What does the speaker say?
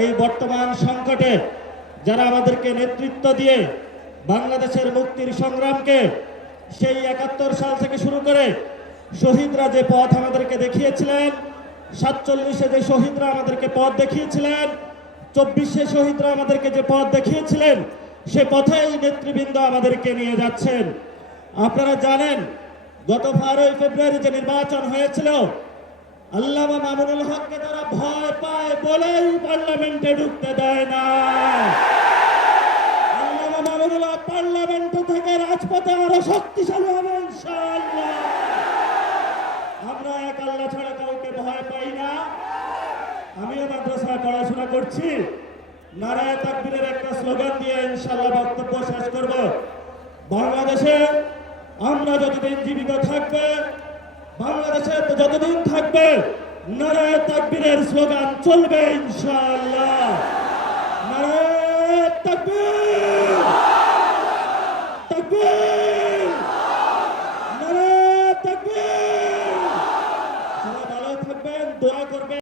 এই বর্তমান সংকটে যারা আমাদেরকে নেতৃত্ব দিয়ে বাংলাদেশের মুক্তির সংগ্রামকে সেই ৭১ সাল থেকে শুরু করে শহীদরা যে পথ আমাদেরকে দেখিয়েছিলেন, ৪৭-এ যে শহীদরা আমাদেরকে পথ দেখিয়েছিলেন, ২৪-এ শহীদরা আমাদেরকে যে পথ দেখিয়েছিলেন, সে পথেই নেতৃবৃন্দ আমাদেরকে নিয়ে যাচ্ছেন। আপনারা জানেন গত ১২ ফেব্রুয়ারি যে নির্বাচন হয়েছিল, আল্লামা মামুনুল হককে তারা ভয় পায় বলেই পার্লামেন্টে ঢুকতে দেয় না। আল্লামা মামুনুল হক পার্লামেন্ট থেকে রাজপথে আরো শক্তিশালী হবে ইনশাআল্লাহ। আমরা এক আল্লাহ ছাড়া কাউকে ভয় পাই না। আমিও মাদ্রাসায় পড়াশোনা করছি। নারায়ে তাকবীরের একটা স্লোগান দিয়ে ইনশাআল্লাহ বক্তব্য শেষ করব। বাংলাদেশে আমরা যতদিন জীবিত থাকবে, বাংলাদেশে যতদিন থাকবে, নারায়ে তাকবীরের স্লোগান চলবে ইনশাআল্লাহ। নারায়ে তাকবীর, তাকবীর।